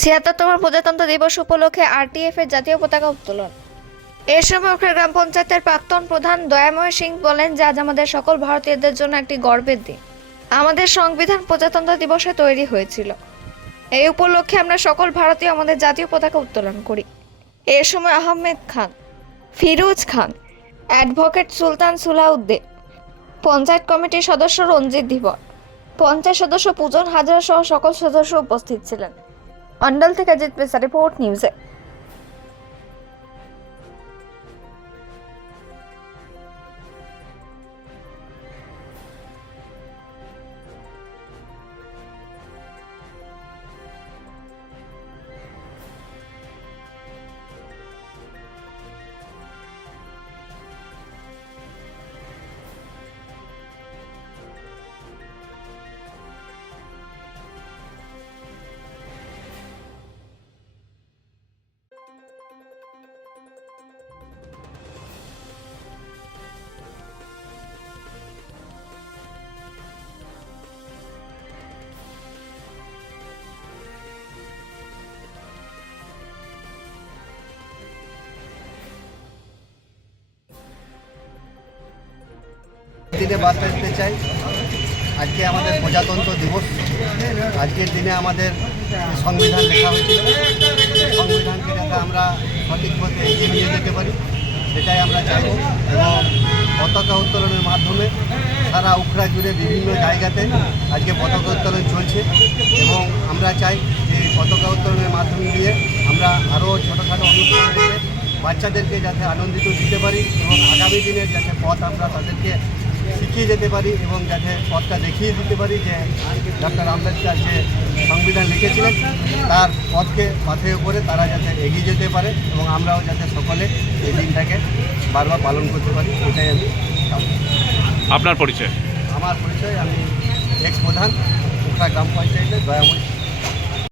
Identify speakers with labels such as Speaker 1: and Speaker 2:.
Speaker 1: ছিয়াত্তরতম প্রজাতন্ত্র দিবস উপলক্ষে আরটিএফ এর জাতীয় পতাকা উত্তোলন। এ সময় গ্রাম পঞ্চায়েতের প্রাক্তন প্রধান দয়াময় সিং বলেন যে আজ আমাদের সকল ভারতীয়দের জন্য একটি গর্বের দিন। আমাদের সংবিধান প্রজাতন্ত্র দিবসে তৈরি হয়েছিল। এই উপলক্ষে আমরা সকল ভারতীয় আমাদের জাতীয় পতাকা উত্তোলন করি। এ সময় আহমেদ খান, ফিরোজ খান, অ্যাডভোকেট সুলতান সুলাউদ্দিন, পঞ্চায়েত কমিটির সদস্য রঞ্জিত ধীবর পঞ্চায়েত সদস্য পূজন হাজরা সহ সকল সদস্য উপস্থিত ছিলেন। অন্ডাল থেকে জিত পেসা রিপোর্ট নিউজে।
Speaker 2: দিনে বার্তা দিতে চাই। আজকে আমাদের প্রজাতন্ত্র দিবস। আজকের দিনে আমাদের সংবিধান লেখা হয়েছিল সংবিধানকে যাতে আমরা সঠিক পথে এগিয়ে নিয়ে যেতে পারি, সেটাই আমরা চাইব এবং পতাকা উত্তোলনের মাধ্যমে সারা উখড়া জুড়ে বিভিন্ন জায়গাতে আজকে পতাকা উত্তোলন চলছে। এবং আমরা চাই যে পতাকা উত্তোলনের মাধ্যম দিয়ে আমরা আরও ছোটোখাটো অনুষ্ঠান রেখে বাচ্চাদেরকে যাতে আনন্দিত দিতে পারি এবং আগামী দিনের যাতে পথ আমরা তাদেরকে শিখিয়ে যেতে পারি এবং যাতে পথটা দেখিয়ে দিতে পারি যে ডক্টর আম্বেদকর যে সংবিধান লিখেছিলেন তার পথকে পথে উপরে তারা যাতে এগিয়ে যেতে পারে এবং আমরাও যাতে সকলে এই দিনটাকে বারবার পালন করতে পারি এটাই আমি
Speaker 3: আপনার পরিচয়?
Speaker 2: আমার পরিচয় আমি এক্স প্রধান গ্রাম পঞ্চায়েতের দয়াময়